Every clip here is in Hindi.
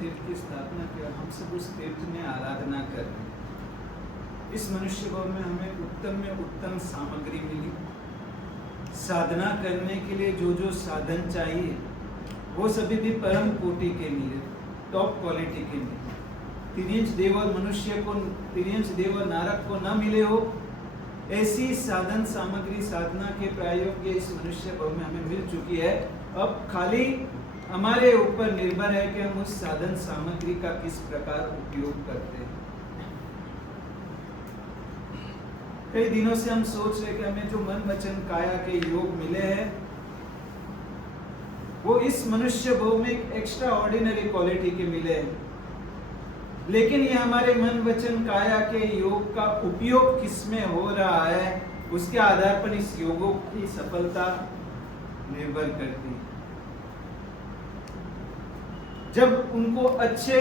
तीर्थ की स्थापना की और हम सब उस तीर्थ में आराधना कर रहे हैं। इस मनुष्य भाव में हमें उत्तम में उत्तम सामग्री मिली। साधना करने के लिए जो जो साधन चाहिए वो सभी भी परम कोटि के मिले, टॉप क्वालिटी के मिले। तिर्यंच देव और मनुष्य को, तिर्यंच देव और नारक को न मिले हो, ऐसी साधन सामग्री साधना के प्रायोग्य इस मनुष्य भाव में हमें मिल चुकी है। अब खाली हमारे ऊपर निर्भर है कि हम उस साधन सामग्री का किस प्रकार उपयोग करते हैं। कई दिनों से हम सोच रहे कि हमें जो मन वचन काया के योग मिले हैं वो इस मनुष्य भाव में एक एक्स्ट्रा ऑर्डिनरी क्वालिटी के मिले हैं, लेकिन ये हमारे मन वचन काया के योग का उपयोग किसमें हो रहा है उसके आधार पर इस योगों की सफलता निर्भर करती है। जब उनको अच्छे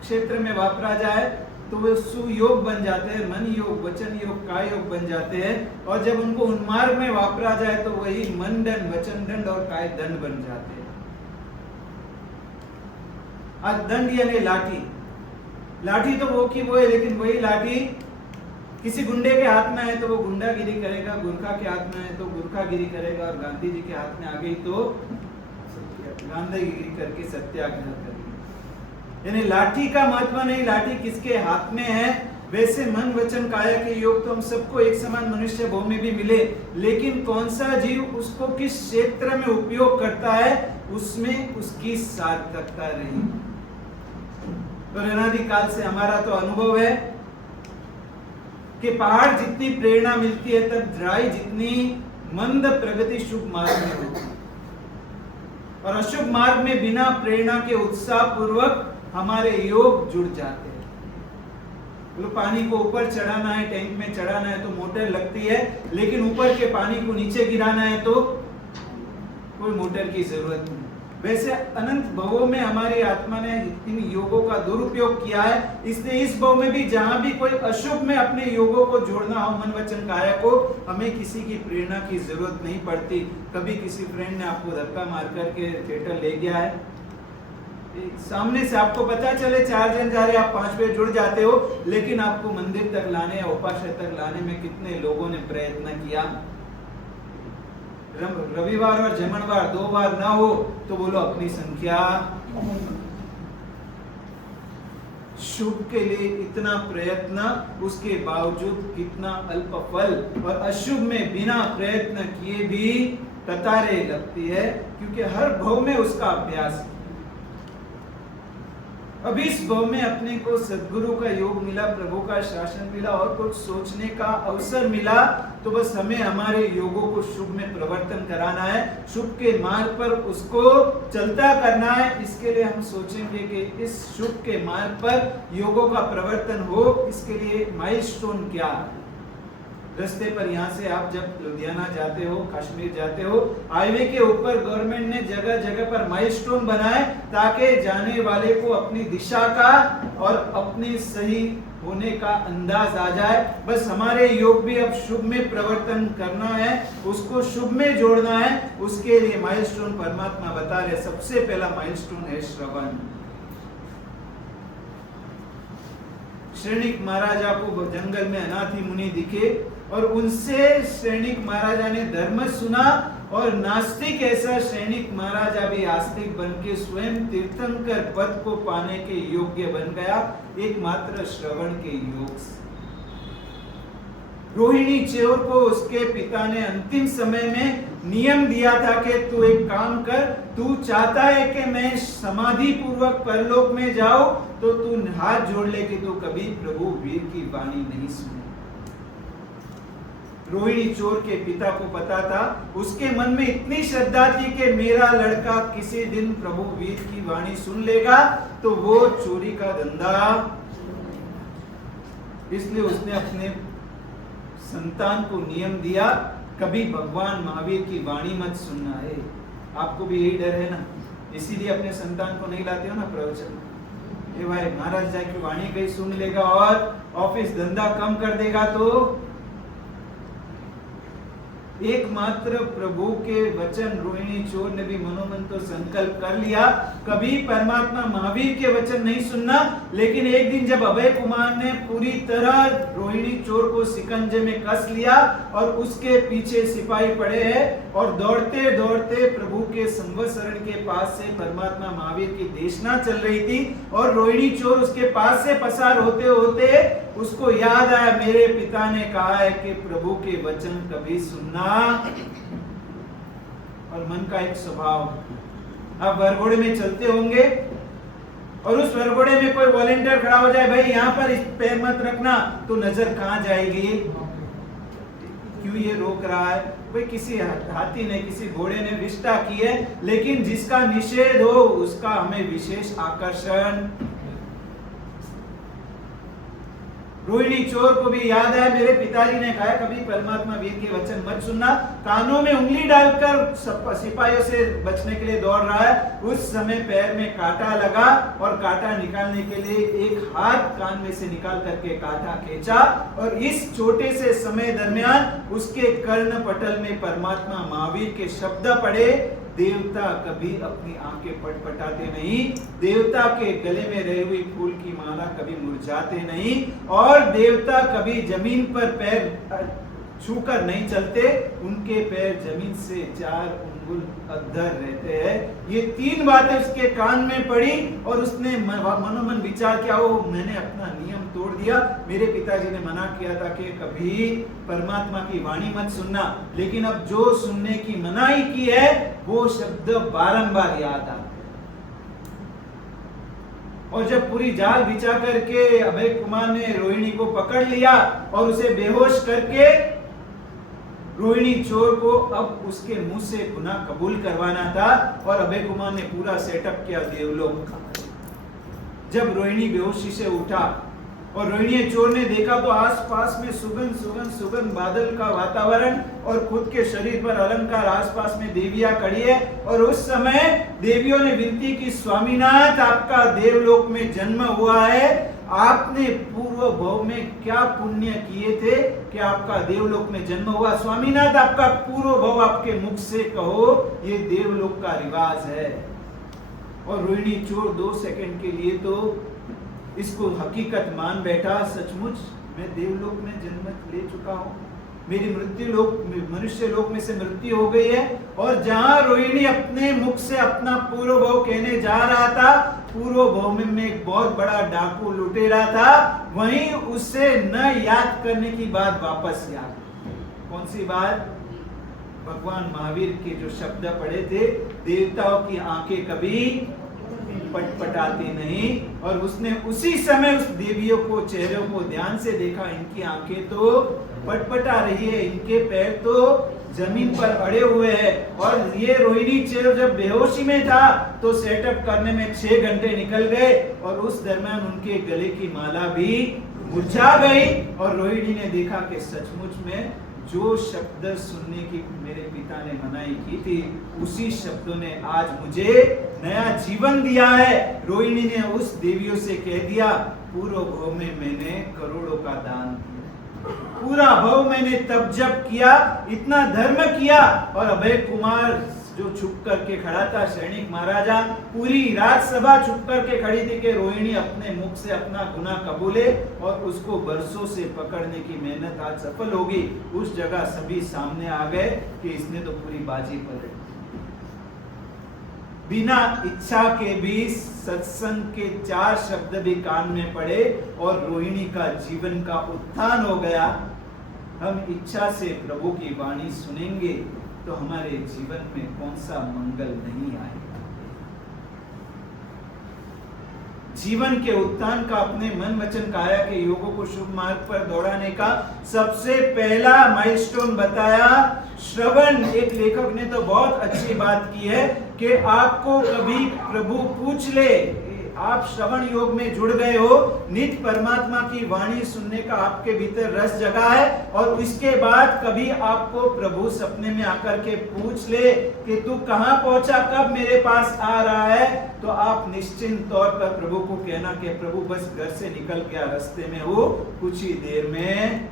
क्षेत्र में वापरा जाए तो वे सुयोग बन जाते हैं, मन योग, वचन योग, काय योग बन जाते हैं। और जब उनको उन्मार्ग में वापरा जाए तो वही मन दंड, वचन दंड और काय दंड बन जाते हैं। आज दंड यानी लाठी, लाठी तो वो की वो है, लेकिन वही लाठी किसी गुंडे के हाथ में है तो वो गुंडागिरी करेगा, गुरखा के हाथ में है तो गुरखागिरी करेगा, और गांधी जी के हाथ में आ गई तो गांधीगिरी करके सत्याग्रह करेगी। यानी लाठी का महत्व नहीं, लाठी किसके हाथ में है। वैसे मन वचन काया के योग तो हम सबको एक समान मनुष्य भाव में भी मिले, लेकिन कौन सा जीव उसको किस क्षेत्र में उपयोग करता है उसमें उसकी सार्थकता रही। तो अनादि काल से हमारा तो अनुभव है कि पहाड़ जितनी प्रेरणा मिलती है तब ड्राई जितनी मंद प्रगति शुभ मार्ग में होती है, और अशुभ मार्ग में बिना प्रेरणा के उत्साह पूर्वक हमारे योग जुड़ जाते हैं। तो पानी को ऊपर चढ़ाना है, टैंक में चढ़ाना है तो मोटर लगती है, लेकिन ऊपर के पानी को नीचे गिराना है तो कोई मोटर की जरूरत नहीं। वैसे अनंत भवों में हमारी आत्मा ने इन योगों का दुरुपयोग किया है, इसलिए इस भव में भी जहां भी कोई अशुभ में अपने योगों को जोड़ना हो मन वचन काया को, हमें किसी की प्रेरणा की जरूरत नहीं पड़ती। कभी किसी फ्रेंड ने आपको धक्का मार करके थिएटर ले गया है, सामने से आपको पता चले 4 जन जा रहे, आप 5 बजे जुड़ जाते हो, लेकिन आपको मंदिर तक लाने या उपाश्रय तक लाने में कितने लोगों ने प्रयत्न किया। रविवार और जमणवार 2 बार ना हो तो बोलो अपनी संख्या। शुभ के लिए इतना प्रयत्न, उसके बावजूद कितना अल्प फल, और अशुभ में बिना प्रयत्न किए भी कतारें लगती है, क्योंकि हर भव में उसका अभ्यास है। अब इस भव में अपने को सद्गुरु का योग मिला, प्रभु का शासन मिला और कुछ सोचने का अवसर मिला, तो बस हमें हमारे योगों को शुभ में परिवर्तन कराना है, शुभ के मार्ग पर उसको चलता करना है। इसके लिए हम सोचेंगे कि इस शुभ के मार्ग पर योगों का परिवर्तन हो, इसके लिए माइलस्टोन क्या है। रास्ते पर यहाँ से आप जब लुधियाना जाते हो, कश्मीर जाते हो, हाईवे के ऊपर गवर्नमेंट ने जगह जगह पर माइलस्टोन बनाए ताकि जाने वाले को अपनी दिशा का और अपने सही होने का अंदाज आ जाए। बस हमारे योग भी अब शुभ में परिवर्तन करना है, उसको शुभ में जोड़ना है। उसके लिए माइलस्टोन परमात्मा बता रहे, सबसे पहला माइलस्टोन है श्रवण। श्रेणिक महाराजा को जंगल में अनाथी मुनि दिखे और उनसे श्रेणिक महाराजा ने धर्म सुना, और नास्तिक ऐसा श्रेणिक महाराजा भी आस्तिक बन के स्वयं तीर्थंकर पद को पाने के योग्य बन गया, एकमात्र श्रवण के योग से। रोहिणी चोर को उसके पिता ने अंतिम समय में नियम दिया था कि तू एक काम कर, तू चाहता है कि मैं समाधि पूर्वक परलोक में जाऊं, तो तू हाथ जोड़ ले कि तू कभी प्रभु वीर की वाणी नहीं सुने। रोहिणी चोर के पिता को पता था, उसके मन में इतनी श्रद्धा थी कि मेरा लड़का किसी दिन प्रभु वीर की वाणी सुन लेगा तो वो चोरी का धंधा, इसलिए उसने अपने संतान को नियम दिया, कभी भगवान महावीर की वाणी मत सुनना है। आपको भी यही डर है ना, इसीलिए अपने संतान को नहीं लाते हो ना प्रवचन। ये भाई महाराज जी की वाणी कहीं सुन लेगा और ऑफिस धंधा कम कर देगा तो एकमात्र प्रभु के वचन रोहिणी चोर ने भी मनोमन तो संकल्प कर लिया, कभी परमात्मा महावीर के वचन नहीं सुनना। लेकिन एक दिन जब अभय कुमार ने पूरी तरह रोहिणी चोर को शिकंजे में कस लिया और उसके पीछे सिपाही पड़े हैं और दौड़ते दौड़ते प्रभु के संवत्सरण के पास से परमात्मा महावीर की देशना चल रही थी और रोहिणी चोर उसके पास से पसार होते होते उसको याद आया, मेरे पिता ने कहा है कि प्रभु के वचन कभी सुनना। और मन का एक स्वभाव, आप वरघोड़े में चलते होंगे और उस वरघोड़े में कोई वॉलेंटियर खड़ा हो जाए, भाई यहाँ पर इस पैर मत रखना, तो नजर कहां जाएगी? क्यों ये रोक रहा है? कोई किसी हाथी ने किसी घोड़े ने विष्ठा की है, लेकिन जिसका निषेध हो उसका हमें विशेष आकर्षण। रोहिणी चोर को भी याद है, मेरे पिताजी ने कहा कभी परमात्मा वीर के वचन मत सुनना। कानों में उंगली डालकर सिपाहियों से बचने के लिए दौड़ रहा है। उस समय पैर में कांटा लगा और कांटा निकालने के लिए एक हाथ कान में से निकाल करके कांटा खींचा और इस छोटे से समय दरमियान उसके कर्ण पटल में परमात्मा महावीर के शब्द पड़े, देवता कभी अपनी आंखें पटपटाते नहीं, देवता के गले में रही हुई फूल की माला कभी मुरझाते नहीं और देवता कभी जमीन पर पैर छूकर नहीं चलते, उनके पैर जमीन से 4 उंगुल अद्धर रहते हैं। ये 3 बातें उसके कान में पड़ी और उसने मनोमन विचार किया, वो मैंने अपना नियम तोड़ दिया, मेरे पिताजी ने मना किया था कि कभी परमात्मा की वाणी मत सुनना, लेकिन अब जो सुनने की मनाही की है वो शब्द बारंबार याद आता। और जब पूरी जाल बिछा करके अभय कुमार ने रोहिणी को पकड़ लिया और उसे बेहोश करके रोहिणी चोर को अब उसके मुंह से गुनाह कबूल करवाना था और अभय कुमार ने पूरा सेटअप किया देवलोक का। जब रोहिणी बेहोशी से उठा और रोहिणी चोर ने देखा तो आसपास में सुगंध सुगंध सुगंध बादल का वातावरण और खुद के शरीर पर अलंकार, आसपास में देवियां खड़ी है और उस समय देवियों ने विनती की, स्वामीनाथ आपका देवलोक में जन्म हुआ है, आपने पूर्व भव में क्या पुण्य किए थे कि आपका देवलोक में जन्म हुआ, स्वामीनाथ आपका पूर्व भव आपके मुख से कहो, ये देवलोक का रिवाज है। और रोहिणी चोर 2 सेकंड के लिए तो इसको हकीकत मान बैठा, सचमुच मैं देवलोक में जन्म ले चुका हूं, मेरी मनुष्य लोक में से मृत्यु हो गई है। और जहां रोहिणी अपने मुख से अपना पूर्व भव कहने जा रहा था, पूर्व भव में एक बहुत बड़ा डाकू लुटेरा था, वहीं उसे न याद करने की बात वापस याद। कौन सी बात? भगवान महावीर के जो शब्द पढ़े थे, देवताओं की आंखें कभी पटपटाती नहीं, और उसने उसी समय उस देवियों को चेहरों को ध्यान से देखा, इनकी आंखें तो पटपटा रही है, इनके पैर तो जमीन पर अड़े हुए हैं। और ये रोहिणी चोर जब बेहोशी में था तो सेटअप करने में 6 घंटे निकल गए और उस दरमियान उनके गले की माला भी मुरझा गई। और रोहिणी ने देखा कि सचमुच में जो शब्द सुनने की मेरे पिता ने मनाही की थी, उसी शब्दों ने आज मुझे नया जीवन दिया है। रोहिणी ने उस देवियों से कह दिया, पूर्व भव में मैंने करोड़ों का दान दिया, पूरा भव मैंने तब जब किया, इतना धर्म किया। और अभय कुमार जो छुप करके खड़ा था, सैनिक महाराजा, पूरी राजसभा छुप करके खड़ी थी कि रोहिणी अपने मुख से अपना गुनाह कबूले और उसको बरसों से पकड़ने की मेहनत आज सफल होगी। उस जगह सभी सामने आ गए कि इसने तो पूरी बाजी पलट, बिना इच्छा के भी सत्संग के 4 शब्द भी कान में पड़े और रोहिणी का जीवन का उत्थान हो गया। हम इच्छा से प्रभु की वाणी सुनेंगे तो हमारे जीवन में कौन सा मंगल नहीं आएगा। जीवन के उत्थान का, अपने मन वचन काया के योगों को शुभ मार्ग पर दौड़ाने का सबसे पहला माइलस्टोन बताया श्रवण। एक लेखक ने तो बहुत अच्छी बात की है कि आपको कभी प्रभु पूछ ले, आप श्रवण योग में जुड़ गए हो, नित्य परमात्मा की वाणी सुनने का आपके भीतर रस जगा है, और इसके बाद कभी आपको प्रभु सपने में आकर के पूछ ले कि तू कहां पहुंचा, कब मेरे पास आ रहा है, तो आप निश्चिंत तौर पर प्रभु को कहना कि प्रभु बस घर से निकल गया, रास्ते में हो, कुछ ही देर में।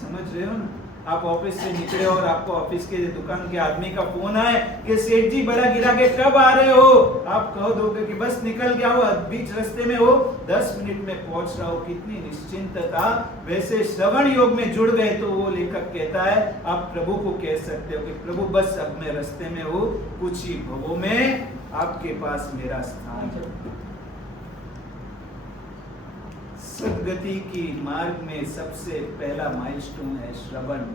समझ रहे हो ना? आप ऑफिस से निकले और आपको ऑफिस के दुकान के आदमी का फोन आए कि सेठ जी बड़ा गिरा के कब आ रहे हो, आप कह दोगे कि बस निकल गया हो, बीच रास्ते में हो, 10 मिनट में पहुंच रहा हो, कितनी निश्चिंतता। वैसे श्रवण योग में जुड़ गए तो वो लेखक कहता है आप प्रभु को कह सकते हो कि प्रभु बस अब मैं रास्ते में हूँ, कुछ ही भवों में आपके पास मेरा स्थान है। सदगति की मार्ग में सबसे पहला माइलस्टोन है श्रवण।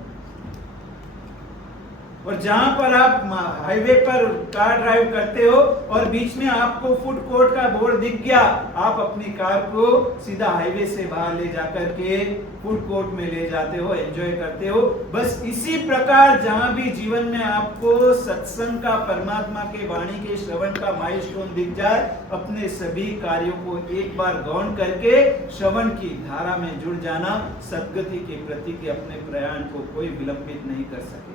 और जहां पर आप हाईवे पर कार ड्राइव करते हो और बीच में आपको फूड कोर्ट का बोर्ड दिख गया, आप अपनी कार को सीधा हाईवे से बाहर ले जाकर के फूड कोर्ट में ले जाते हो, एंजॉय करते हो। बस इसी प्रकार जहां भी जीवन में आपको सत्संग का, परमात्मा के वाणी के श्रवण का माइलस्टोन दिख जाए, अपने सभी कार्यों को एक बार गौण करके श्रवण की धारा में जुड़ जाना, सद्गति के प्रति के अपने प्रयाण को कोई विलंबित नहीं कर सके।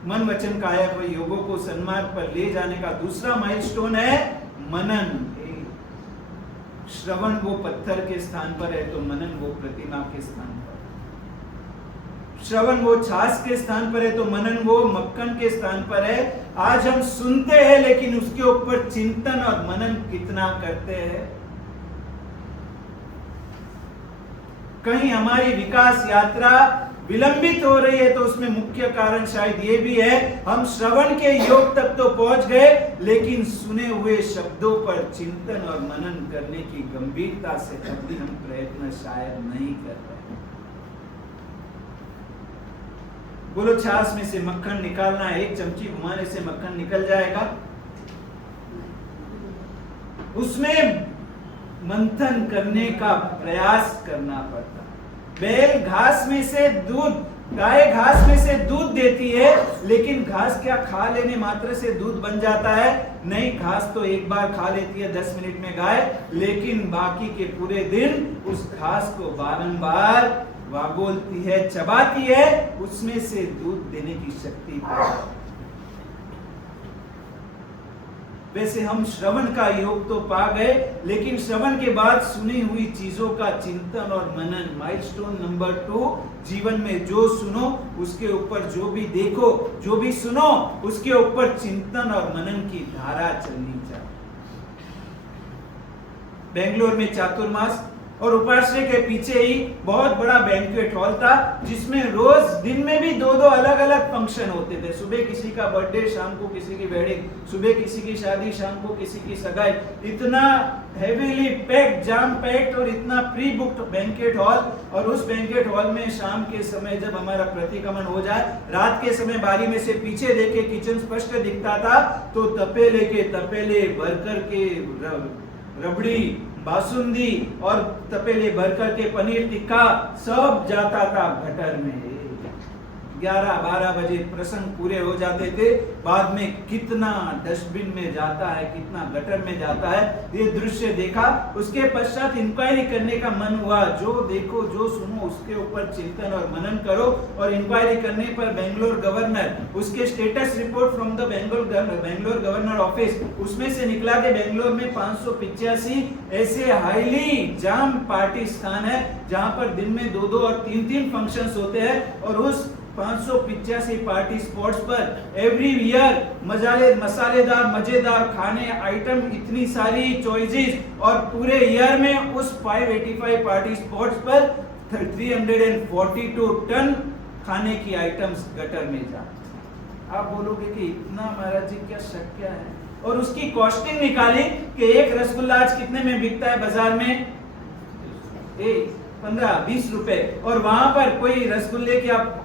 मन वचन काया व योगों को सन्मार्ग पर ले जाने का दूसरा माइलस्टोन है मनन। श्रवण वो पत्थर के स्थान पर है तो मनन वो प्रतिमा के स्थान पर। श्रवण वो छाछ के स्थान पर है तो मनन वो मक्खन के स्थान पर है। आज हम सुनते हैं लेकिन उसके ऊपर चिंतन और मनन कितना करते हैं? कहीं हमारी विकास यात्रा विलंबित हो रही है तो उसमें मुख्य कारण शायद ये भी है, हम श्रवण के योग तक तो पहुंच गए लेकिन सुने हुए शब्दों पर चिंतन और मनन करने की गंभीरता से तब भी हम प्रयत्न शायद नहीं कर रहे। बोलो छाछ में से मक्खन निकालना है, 1 चमची घुमाने से मक्खन निकल जाएगा? उसमें मंथन करने का प्रयास करना पड़ता। बैल घास में से दूध, गाय घास में से दूध देती है लेकिन घास क्या खा लेने मात्र से दूध बन जाता है? नहीं, घास तो एक बार खा लेती है 10 मिनट में गाय, लेकिन बाकी के पूरे दिन उस घास को बारंबार वागोलती है, चबाती है, उसमें से दूध देने की शक्ति पैदा। वैसे हम श्रवण का योग तो पा गए लेकिन श्रवण के बाद सुनी हुई चीजों का चिंतन और मनन, माइलस्टोन नंबर 2। जीवन में जो सुनो उसके ऊपर, जो भी देखो, जो भी सुनो उसके ऊपर चिंतन और मनन की धारा चलनी चाहिए। बेंगलोर में चातुर्मास और उपाश्रय के पीछे ही बहुत बड़ा बैंक्वेट हॉल था जिसमें रोज दिन में भी 2-2 अलग-अलग फंक्शन होते थे। सुबह किसी का बर्थडे, शाम को किसी की वेडिंग, सुबह किसी की शादी, शाम को किसी की सगाई। इतना हेवीली पैक्ड, जाम पैक्ड और इतना प्री बुक्ड बैंक्वेट हॉल। और उस बैंक्वेट हॉल में शाम के समय जब हमारा प्रतिक्रमण हो जाए, रात के समय बारी में से पीछे देखे किचन स्पष्ट दिखता था तो तपेले के तपेले भरकर के रबड़ी, बासुंदी और तपेले भरकर के पनीर टिक्का सब जाता था गटर में। 11-12 बजे प्रसंग पूरे हो जाते थे, बाद में कितना डस्टबिन में जाता है, कितना गटर में जाता है, ये दृश्य देखा। उसके पश्चात इंक्वायरी करने का मन हुआ। जो देखो, जो सुनो उसके ऊपर चिंतन और मनन करो। और इंक्वायरी करने पर बेंगलोर गवर्नर, उसके status report from the Bangalore governor office, उसमें से निकला कि बेंगलोर में 585 ऐसे हाईली जाम पार्टी स्थान है जहां पर दिन में 2-2 और 3-3 फंक्शंस होते हैं। और उस 585 पार्टी स्पॉट्स पर एवरी ईयर मसालेदार मजेदार खाने आइटम, इतनी सारी चॉइसेस, और पूरे ईयर में उस 585 पार्टी स्पॉट्स पर 342 टन खाने की आइटम्स गटर में जाती। आप बोलोगे कि इतना महाराज जी क्या शक्य है? और उसकी कॉस्टिंग निकाली कि एक रसगुल्ला आज कितने में बिकता है बाजार में? 15-20 रुपए। और वहां पर कोई रसगुल्ले की आप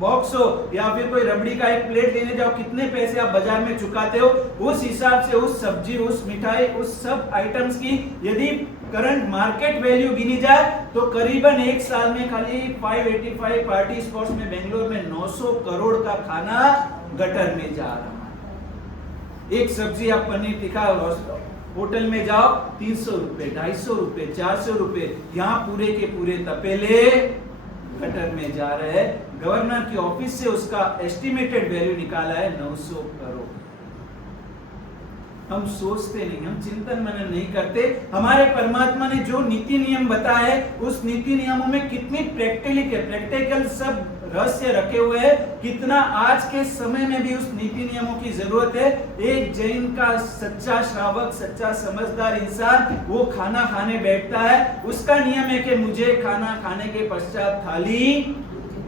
बॉक्स हो या फिर कोई रबड़ी का एक प्लेट लेने जाओ, कितने पैसे आप बाजार में चुकाते हो? उस हिसाब से उस सब्जी, उस मिठाई, उस सब आइटम्स की यदि करंट मार्केट वैल्यू गिनी जाए तो करीबन एक साल में खाली 585 पार्टी स्पॉट्स में बेंगलोर में 900 करोड़ का खाना गटर में जा रहा है। एक सब्जी आप पनीर टिक्का होटल में जाओ 300 रुपए, 250 रुपए, 400 रुपए, यहाँ पूरे के पूरे तपेले गटर में जा रहे हैं। गवर्नर की ऑफिस से उसका एस्टिमेटेड वैल्यू निकाला है 900 करोड़। हम सोचते नहीं, हम चिंतन मनन नहीं करते। हमारे परमात्मा ने जो नीति नियम बताए उस नीति नियमों में कितनी प्रैक्टिकल सब रहस्य रखे हुए हैं, कितना आज के समय में भी उस नीति नियमों की जरूरत है। एक जैन का सच्चा श्रावक, सच्चा समझदार इंसान वो खाना खाने बैठता है, उसका नियम है कि मुझे खाना खाने के पश्चात थाली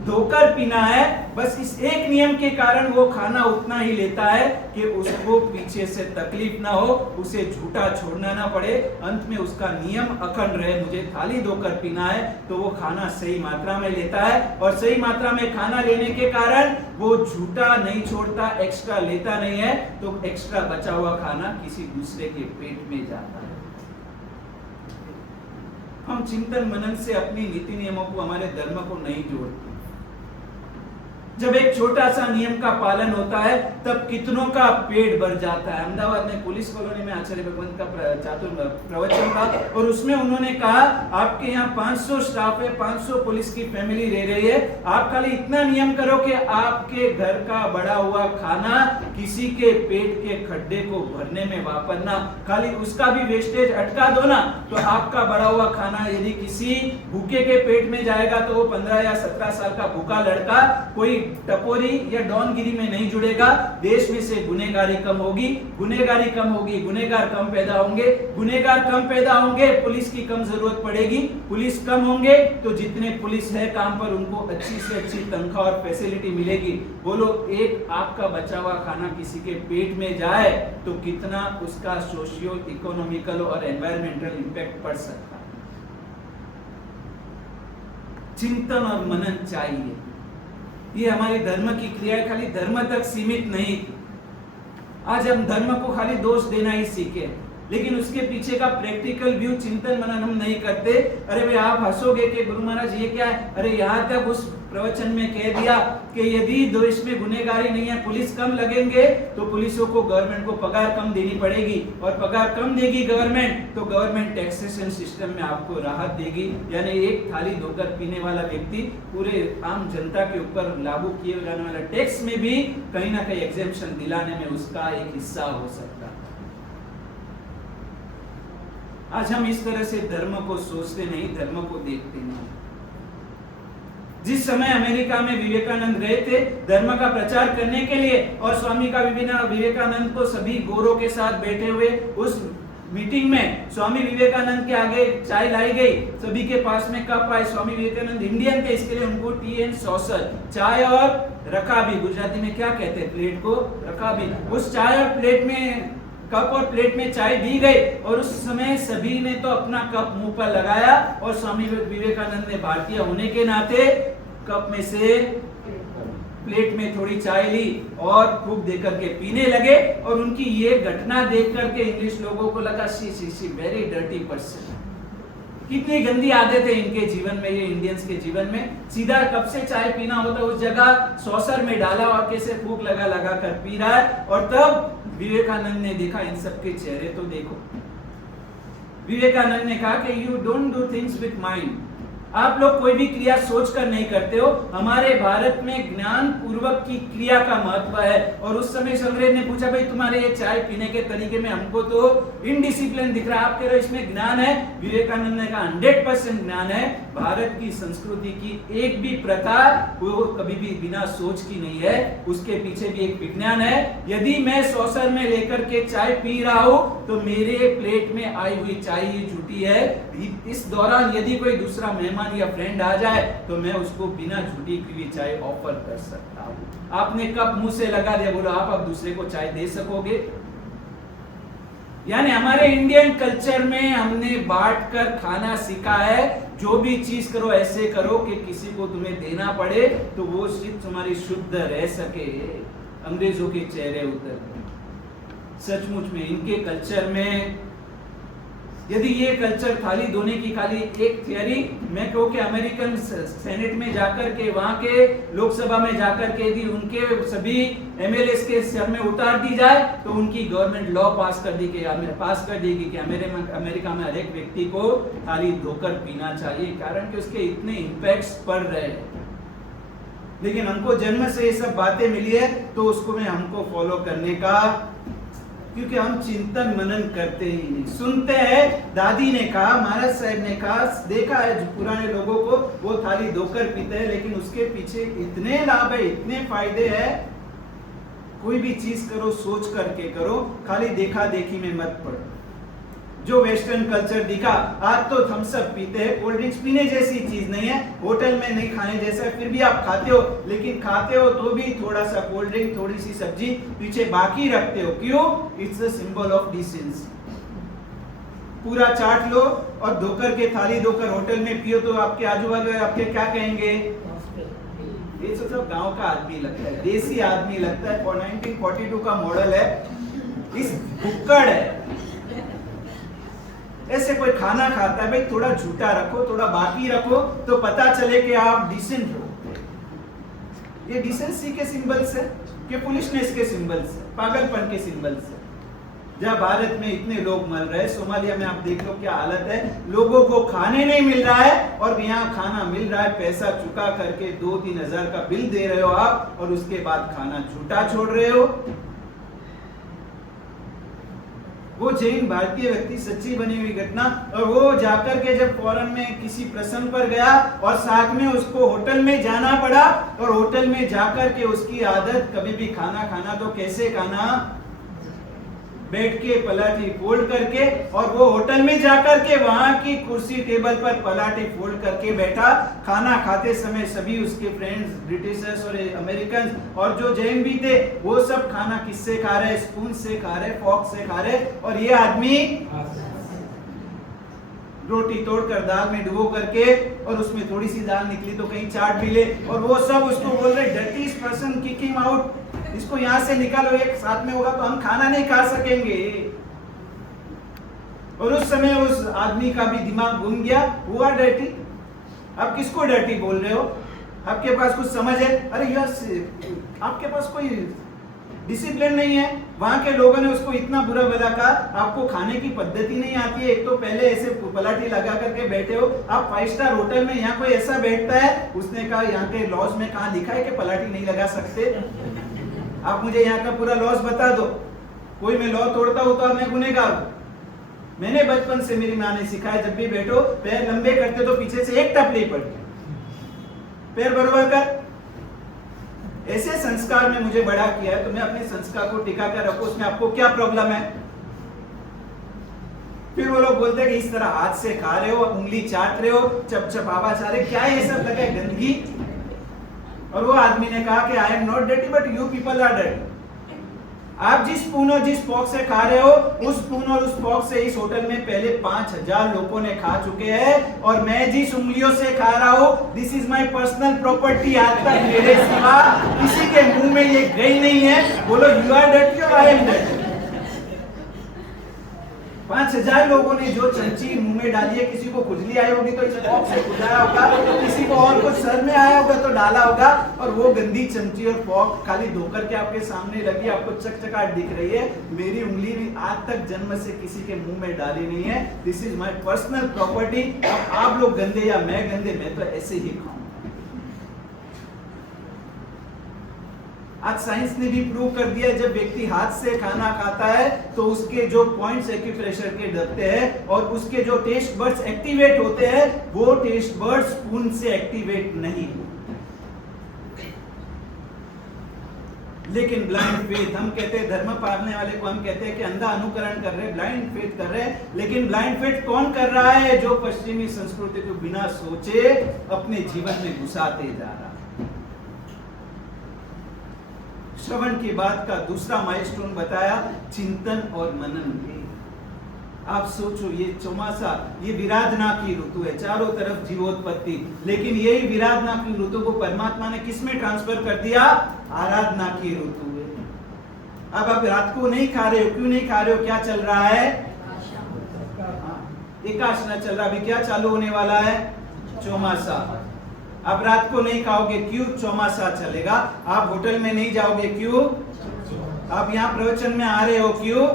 धोकर पीना है। बस इस एक नियम के कारण वो खाना उतना ही लेता है कि उसको पीछे से तकलीफ ना हो, उसे झूठा छोड़ना ना पड़े, अंत में उसका नियम अखंड रहे, मुझे थाली धोकर पीना है। तो वो खाना सही मात्रा में लेता है और सही मात्रा में खाना लेने के कारण वो झूठा नहीं छोड़ता, एक्स्ट्रा लेता नहीं है, तो एक्स्ट्रा बचा हुआ खाना किसी दूसरे के पेट में जाता है। हम चिंतन मनन से अपनी नीति नियमों को, हमारे धर्म को नहीं जोड़ते। जब एक छोटा सा नियम का पालन होता है तब कितनों का पेट भर जाता है। अहमदाबाद में पुलिस कॉलोनी में आचार्य भगवंत का चातुर प्रवचन था और उसमें उन्होंने कहा आपके यहाँ 500 स्टाफ है, 500 पुलिस की फैमिली रह रही है, आप खाली इतना नियम करो कि आपके घर का बड़ा हुआ खाना किसी के पेट के खड्डे को भरने में वापरना, खाली उसका भी वेस्टेज अटका दो ना, तो आपका बड़ा हुआ खाना यदि किसी भूखे के पेट में जाएगा तो वो 15 या 17 साल का भूखा लड़का कोई टपोरी या डॉनगिरी में नहीं जुड़ेगा। देश में से गुनहगारी कम होगी, गुनहगारी कम होगी, गुनहगार कम पैदा होंगे, गुनहगार कम पैदा होंगे, पुलिस की कम जरूरत पड़ेगी, पुलिस कम होंगे तो जितने पुलिस है काम पर उनको अच्छी से अच्छी तनख्वाह और फैसिलिटी मिलेगी। बोलो एक आपका बचा हुआ खाना किसी के पेट में जाए तो कितना उसका सोशियो इकोनॉमिकल और एनवायरमेंटल इंपैक्ट पड़ सकता है। चिंतन और मनन चाहिए। ये हमारी धर्म की क्रिया खाली धर्म तक सीमित नहीं थी। आज हम धर्म को खाली दोष देना ही सीखे, लेकिन उसके पीछे का प्रैक्टिकल व्यू चिंतन मनन हम नहीं करते। अरे भाई आप हंसोगे कि गुरु महाराज ये क्या है, अरे यहाँ तक उस प्रवचन में कह दिया कि यदि देश में गुनहगारी नहीं है, पुलिस कम लगेंगे तो पुलिसों को, गवर्नमेंट को पगार कम देनी पड़ेगी और पगार कम देगी गवर्नमेंट तो गवर्नमेंट टैक्सेशन सिस्टम में आपको राहत देगी। यानी एक थाली धोकर पीने वाला व्यक्ति पूरे आम जनता के ऊपर लागू किए जाने वाला टैक्स में भी कहीं ना कहीं एग्जेम्पशन दिलाने में उसका एक हिस्सा हो सकता है। आज हम इस तरह से धर्म को सोचते नहीं, धर्म को देखते नहीं। जिस समय अमेरिका में विवेकानंद गए थे धर्म का प्रचार करने के लिए और स्वामी का विवेकानंद को सभी गोरों के साथ बैठे हुए उस मीटिंग में स्वामी विवेकानंद के आगे चाय लाई गई, सभी के पास में कप आए। स्वामी विवेकानंद इंडियन थे इसके लिए उनको टी एंड सॉसर, चाय और रकाबी, गुजराती में क्या कहते हैं प्लेट को, रकाबी, उस चाय और प्लेट में कप और प्लेट में चाय दी गई और उस समय सभी ने तो अपना कप मुंह पर लगाया और स्वामी विवेकानंद ने भारतीय होने के नाते कप में से प्लेट में थोड़ी चाय ली और खूब दे करके पीने लगे। और उनकी ये घटना देख करके इंग्लिश लोगों को लगा शी वेरी डर्टी पर्सन, कितनी गंदी आदत है इनके जीवन में, ये इंडियंस के जीवन में। सीधा कप से चाय पीना होता उस जगह सॉसर में डाला और कैसे फूंक लगा लगा कर पी रहा है। और तब विवेकानंद ने देखा इन सबके चेहरे तो देखो। विवेकानंद ने कहा कि you don't do things with mind, आप लोग कोई भी क्रिया सोचकर नहीं करते हो। हमारे भारत में ज्ञान पूर्वक की क्रिया का महत्व है। और उस समय अंग्रेज ने पूछा भाई तुम्हारे ये चाय पीने के तरीके में हमको तो इनडिसिप्लिन दिख रहा है, आप कह रहे हो इसमें ज्ञान है। विवेकानंद ने कहा 100% ज्ञान है। भारत की संस्कृति की एक भी प्रथा वो कभी भी बिना सोच की नहीं है, उसके पीछे भी एक विज्ञान है। यदि मैं सॉसर में लेकर के चाय पी रहा हूं तो मेरे प्लेट में आई हुई चाय ये झूठी है। इस दौरान यदि कोई दूसरा मेहमान या फ्रेंड आ जाए तो मैं उसको बिना झूठी की हुई चाय ऑफर कर सकता हूं। आपने कप मुंह से लगा दिया, बोलो आप अब दूसरे को चाय दे सकोगे? यानी हमारे इंडियन कल्चर में हमने बांट कर खाना सीखा है। जो भी चीज करो ऐसे करो कि किसी को तुम्हें देना पड़े तो वो चीज तुम्हारी शुद्ध रह सके। अंग्रेजों के चेहरे उतर गए। सचमुच में इनके कल्चर में यदि ये कल्चर थाली धोने की खाली एक थियरी, मैं कहूँ कि अमेरिकन सेनेट में जाकर के, वहां के लोकसभा में जाकर के यदि उनके सभी एमएलएस के सर में उतार दी जाए तो उनकी गवर्नमेंट लॉ पास कर देगी कि अमेरिका में हर एक व्यक्ति को थाली धोकर पीना चाहिए, कारण कि उसके इतने इम्पैक्ट्स पड़ रहे हैं। लेकिन हमको जन्म से ये सब बातें मिली है तो उसको में हमको फॉलो करने का क्योंकि हम चिंतन मनन करते ही नहीं, सुनते हैं। दादी ने कहा, महाराज साहब ने कहा, देखा है जो पुराने लोगों को, वो थाली धोकर पीते हैं, लेकिन उसके पीछे इतने लाभ है, इतने फायदे हैं। कोई भी चीज करो सोच करके करो, खाली देखा देखी में मत पड़ो। जो वेस्टर्न कल्चर दिखा, आज तो थम्स अप पीते हैं, कोल्ड ड्रिंक्स पीने जैसी चीज नहीं है, होटल में नहीं खाने जैसा है, फिर भी आप खाते हो, लेकिन खाते हो तो भी थोड़ा सा कोल्ड ड्रिंक, थोड़ी सी सब्जी पीछे बाकी रखते हो। क्यों? It's a symbol of decency. पूरा चाट लो और धोकर के थाली धोकर होटल में पियो तो आपके आजू बाजू आपके क्या कहेंगे? ये सब गांव का आदमी लगता है, देसी आदमी लगता है। 1942 का मॉडल है, इस भुक्कड़ है। ऐसे कोई खाना खाता है, भाई थोड़ा झूठा रखो, थोड़ा बाकी रखो, तो पता चले कि आप डिसेंट हो। ये डिसेंसी के सिंबल्स है कि फुलिशनेस के सिंबल्स है, पागलपन के सिंबल्स है। जहाँ भारत में इतने लोग मर रहे हैं, सोमालिया में आप देख लो क्या हालत है, लोगों को खाने नहीं मिल रहा है, और यहाँ खाना मिल रहा है, पैसा चुका करके 2-3 हजार का बिल दे रहे हो आप, और उसके बाद खाना झूठा छोड़ रहे हो। वो जैन भारतीय व्यक्ति, सच्ची बनी हुई घटना, और वो जाकर के जब फॉरेन में किसी प्रसंग पर गया और साथ में उसको होटल में जाना पड़ा, और होटल में जाकर के उसकी आदत कभी भी खाना तो कैसे खाना? बैठ के पलाटी फोल्ड करके, और वो होटल में जाकर के वहां की कुर्सी टेबल पर पलाटी फोल्ड करके बैठा। खाना खाते समय सभी उसके फ्रेंड्स ब्रिटिशर्स और अमेरिकन और जो जैन भी थे, वो सब खाना किससे खा रहे? स्पून से खा रहे, फॉर्क से खा रहे, और ये आदमी रोटी तोड़कर दाल में डुबो करके, और उसमें थोड़ी सी दाल निकली तो कहीं चाट भी ले, और वो सब उसको बोल रहे dirty person, kick him out, इसको यहां से निकालो, एक साथ में होगा तो हम खाना नहीं खा सकेंगे। और उस समय उस आदमी का भी दिमाग घूम गया, हुआ डर्टी। आप किसको डर्टी बोल रहे हो? आपके पास कुछ समझ है? अरे यार, आपके पास कोई डिसिप्लिन नहीं है। वहां के लोगों ने उसको इतना बुरा भला कहा, आपको खाने की पद्धति नहीं आती है, एक तो पहले ऐसे पलाटी लगा करके बैठे हो, आप 5 स्टार होटल में, यहाँ कोई ऐसा बैठता है? उसने कहा, यहाँ के लॉज में कहाँ लिखा है कि पलाटी नहीं लगा सकते? आप मुझे यहाँ का पूरा लॉज बता दो। कोई मैं लॉ तोड़ता हूं तो मैं गुनहगार हूं। मैंने बचपन से, मेरी माँ ने सिखाया, जब भी बैठो पैर लंबे करते तो पीछे से एक टपली पड़ती, पैर बराबर कर। ऐसे संस्कार में मुझे बड़ा किया है, तो मैं अपने संस्कार को टिका कर रखो, उसमें आपको क्या प्रॉब्लम है? फिर वो लोग बोलते हैं कि इस तरह हाथ से खा रहे हो, उंगली चाट रहे हो, चप आवाज आ रही, क्या ये सब लगा है? गंदगी। और वो आदमी ने कहा कि I am not dirty but you people are dirty. आप जिस स्पून और जिस फॉर्क से खा रहे हो, उस स्पून और उस फॉर्क से इस होटल में पहले 5000 लोगों ने खा चुके हैं, और मैं जिस उंगलियों से खा रहा हूं, this is my personal property. आज तक मेरे सिवा किसी के मुंह में ये गई नहीं है। बोलो यू आर डर्टी और आई एम डर्टी। 5000 लोगों ने जो चमची मुंह में डाली है, किसी को खुजली आई होगी तो इस फॉर्क से खुजाया होगा, किसी को और कुछ सर में आया होगा तो डाला होगा, और वो गंदी चमची और फॉर्क खाली धोकर के आपके सामने लगी, आपको चकचकाहट दिख रही है। मेरी उंगली भी आज तक जन्म से किसी के मुंह में डाली नहीं है। This is my personal property. आप लोग गंदे या मैं गंदे, मैं तो ऐसे ही खाऊं। आज साइंस ने भी प्रूव कर दिया, जब व्यक्ति हाथ से खाना खाता है तो उसके जो पॉइंट्स एक्यूप्रेशर के दबते हैं, और उसके जो टेस्ट बर्ड्स एक्टिवेट होते हैं, वो टेस्ट बर्ड्स स्पून से एक्टिवेट नहीं होते। लेकिन ब्लाइंड फेथ, हम कहते हैं धर्म पालने वाले को हम कहते हैं कि अंधा अनुकरण कर रहे हैं, ब्लाइंड फेथ कर रहे हैं। लेकिन ब्लाइंड फेथ कौन कर रहा है? जो पश्चिमी संस्कृति को बिना सोचे अपने जीवन में घुसाते जा रहा है। श्रवण की बात का दूसरा माइलस्टोन बताया, चिंतन और मनन के। आप सोचो, ये चौमासा, ये विराधना की ऋतु है, चारों तरफ जीवोत्पत्ति, लेकिन यही विराधना की ऋतु को परमात्मा ने किस में ट्रांसफर कर दिया? आराधना की ऋतु है। अब आप रात को नहीं खा रहे हो, क्यों नहीं खा रहे हो? क्या चल रहा है? एकादशना चल रहा। अभी क्या चालू होने वाला है? चौमासा। अब रात को नहीं खाओगे, क्यों? चौमासा चलेगा। आप होटल में नहीं जाओगे, क्यों? आप यहाँ प्रवचन में आ रहे हो, क्यों?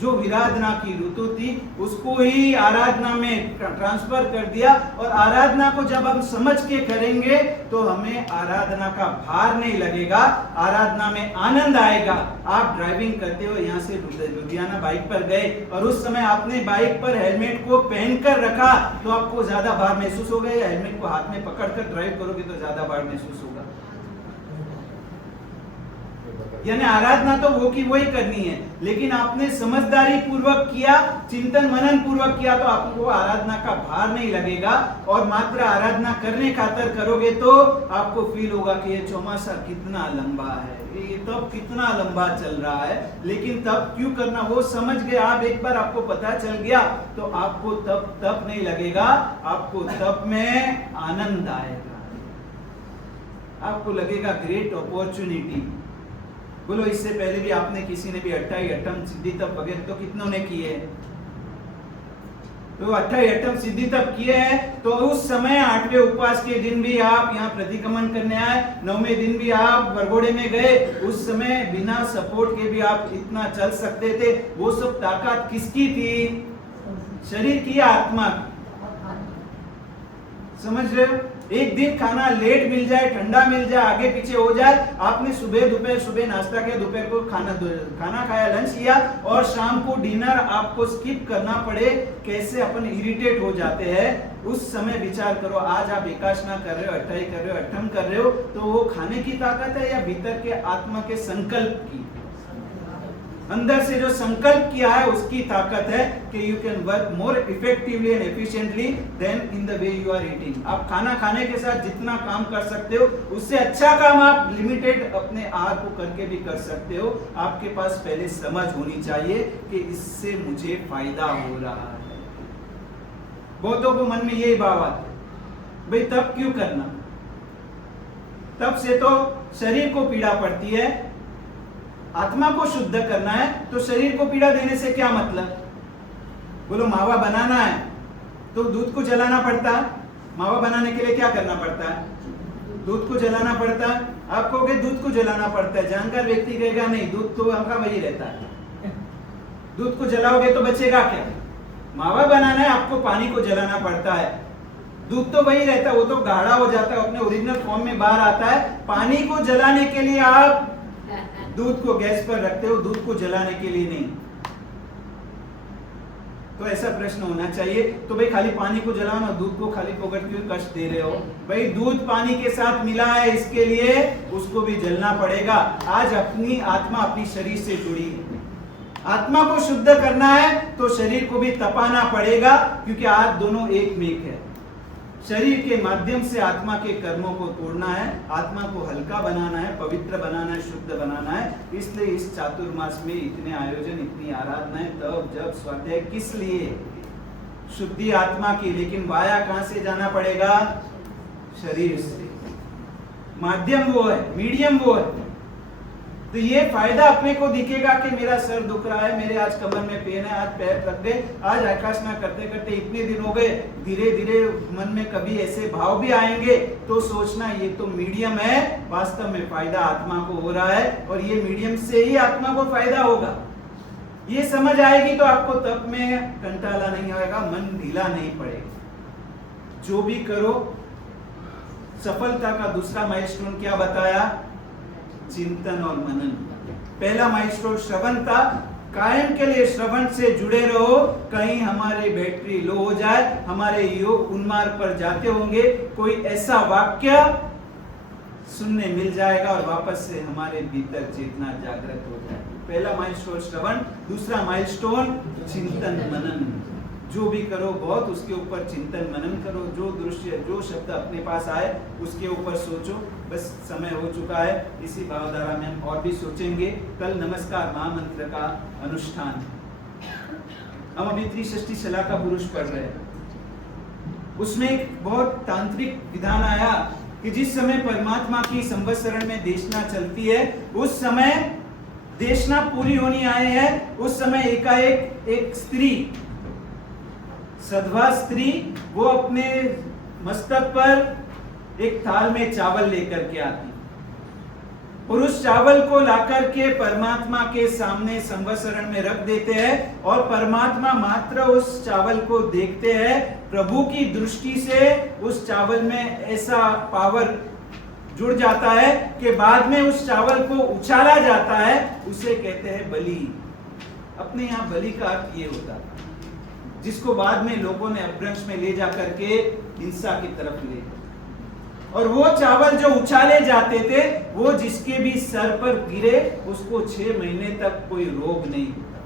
जो विराधना की ऋतु थी उसको ही आराधना में ट्रांसफर कर दिया। और आराधना को जब हम समझ के करेंगे तो हमें आराधना का भार नहीं लगेगा, आराधना में आनंद आएगा। आप ड्राइविंग करते हो, यहाँ से लुधियाना बाइक पर गए और उस समय आपने बाइक पर हेलमेट को पहनकर रखा तो आपको ज्यादा भार महसूस होगा, या हेलमेट को हाथ में पकड़कर ड्राइव करोगे तो ज्यादा भार महसूस होगा? यानी आराधना तो वो की वही करनी है, लेकिन आपने समझदारी पूर्वक किया, चिंतन मनन पूर्वक किया तो आपको आराधना का भार नहीं लगेगा। और मात्र आराधना करने खातर करोगे तो आपको फील होगा कि ये चौमासा कितना लंबा है, ये तब कितना लंबा चल रहा है, लेकिन तब क्यों करना वो समझ गए आप। एक बार आपको पता चल गया तो आपको तब नहीं लगेगा, आपको तब में आनंद आएगा, आपको लगेगा ग्रेट अपॉर्चुनिटी। बोलो, इससे पहले भी आपने किसी ने भी 28 अट्टम सिद्धि तप वगैरह तो कितनों ने किए हैं? तो 28 अट्टम सिद्धि तप किए हैं तो उस समय 8वें उपवास के दिन भी आप यहाँ प्रतिक्रमण करने आए, 9वें दिन भी आप वरघोड़े में गए, उस समय बिना सपोर्ट के भी आप इतना चल सकते थे। वो सब ताकत किसकी थी? शरीर की या आत्मा की? समझ रहे हो? एक दिन खाना लेट मिल जाए, ठंडा मिल जाए, आगे पीछे हो जाए, आपने सुबह दोपहर, सुबह नाश्ता किया, दोपहर को खाना खाया, लंच किया और शाम को डिनर आपको स्किप करना पड़े, कैसे अपन इरिटेट हो जाते हैं। उस समय विचार करो, आज आप एकाशना कर रहे हो, अट्ठाई कर रहे हो, अट्ठम कर रहे हो, तो वो खाने की ताकत है या भीतर के आत्मा के संकल्प की? अंदर से जो संकल्प किया है उसकी ताकत है कि you can work more effectively and efficiently than in the way you are eating. आप खाना खाने के साथ जितना काम कर सकते हो उससे अच्छा काम आप लिमिटेड अपने आहार को करके भी कर सकते हो। आपके पास पहले समझ होनी चाहिए कि इससे मुझे फायदा हो रहा है। बहुतों को मन में यही भाव आता है, भाई तब क्यों करना, तब से तो शरीर को पीड़ा पड़ती है, आत्मा को शुद्ध करना है तो शरीर को पीड़ा देने से क्या मतलब? बोलो, मावा बनाना है तो दूध को जलाना पड़ता है। मावा बनाने के लिए क्या करना पड़ता है? दूध को जलाना पड़ता है। आप कहोगे दूध को जलाना पड़ता है, जानकार व्यक्ति कहेगा नहीं, दूध तो हमका वही रहता है। दूध को जलाओगे तो बचेगा क्या? मावा बनाना है, आपको पानी को जलाना पड़ता है। दूध तो वही रहता है, वो तो गाढ़ा हो जाता है, अपने ओरिजिनल फॉर्म में बाहर आता है। पानी को जलाने के लिए आप दूध को गैस पर रखते हो, दूध को जलाने के लिए नहीं। तो ऐसा प्रश्न होना चाहिए, तो भाई खाली पानी को जलाओ ना, दूध को खाली फोकट क्यों कष्ट दे रहे हो? भाई दूध पानी के साथ मिला है, इसके लिए उसको भी जलना पड़ेगा। आज अपनी आत्मा अपनी शरीर से जुड़ी है, आत्मा को शुद्ध करना है तो शरीर को भी तपाना पड़ेगा, क्योंकि आज दोनों एक मेक है। शरीर के माध्यम से आत्मा के कर्मों को तोड़ना है, आत्मा को हल्का बनाना है, पवित्र बनाना है, शुद्ध बनाना है। इसलिए इस चातुर्मास में इतने आयोजन, इतनी आराधनाएं, तब जब स्वाध्याय, किस लिए? शुद्धि आत्मा की। लेकिन वाया कहां से जाना पड़ेगा? शरीर से। माध्यम वो है, मीडियम वो है। तो ये फायदा अपने को दिखेगा कि मेरा सर दुख रहा है, मेरे आज कमर में पेन है, आज पैर थक गए, आज आकाशना करते करते इतने दिन हो गए, धीरे धीरे मन में कभी ऐसे भाव भी आएंगे तो सोचना ये तो मीडियम है, वास्तव में फायदा आत्मा को हो रहा है और ये मीडियम से ही आत्मा को फायदा होगा। ये समझ आएगी तो आपको तप में कंटाला नहीं आएगा, मन ढीला नहीं पड़ेगा। जो भी करो, सफलता का दूसरा माइलस्टोन क्या बताया? चिंतन और मनन। पहला माइलस्टोन श्रवण था, कायम के लिए श्रवण से जुड़े रहो, कहीं हमारी बैटरी लो हो जाए, हमारे योग उन्मार्ग पर जाते होंगे, कोई ऐसा वाक्य सुनने मिल जाएगा और वापस से हमारे भीतर चेतना जागृत हो जाए। पहला माइलस्टोन श्रवण, दूसरा माइलस्टोन चिंतन मनन। जो भी करो बहुत उसके ऊपर चिंतन मनन करो, जो दृश्य, जो शब्द अपने पास आए उसके ऊपर सोचो। बस समय हो चुका है, इसी भावधारा में हम और भी सोचेंगे। कल नमस्कार महामंत्र का अनुष्ठान, हम अभी त्रिषष्ठी शला का पुरुष पढ़ रहे हैं। उसमें एक बहुत तांत्रिक विधान आया कि जिस समय परमात्मा की संवत्सरण में देशना चलती है, उस समय देशना पूरी होनी आए है, उस समय एकाएक एक स्त्री, सधवा स्त्री, वो अपने मस्तक पर एक थाल में चावल लेकर के आती। और उस चावल को लाकर के परमात्मा के सामने संवत्सरण में रख देते हैं और परमात्मा मात्र उस चावल को देखते हैं। प्रभु की दृष्टि से उस चावल में ऐसा पावर जुड़ जाता है कि बाद में उस चावल को उछाला जाता है, उसे कहते हैं बलि। अपने यहाँ बलि का अर्थ ये होता है, जिसको बाद में लोगों ने अपभ्रंश में ले जाकर के हिंसा की तरफ ले। और वो चावल जो उछाले जाते थे, वो जिसके भी सर पर गिरे उसको 6 महीने तक कोई रोग नहीं होता।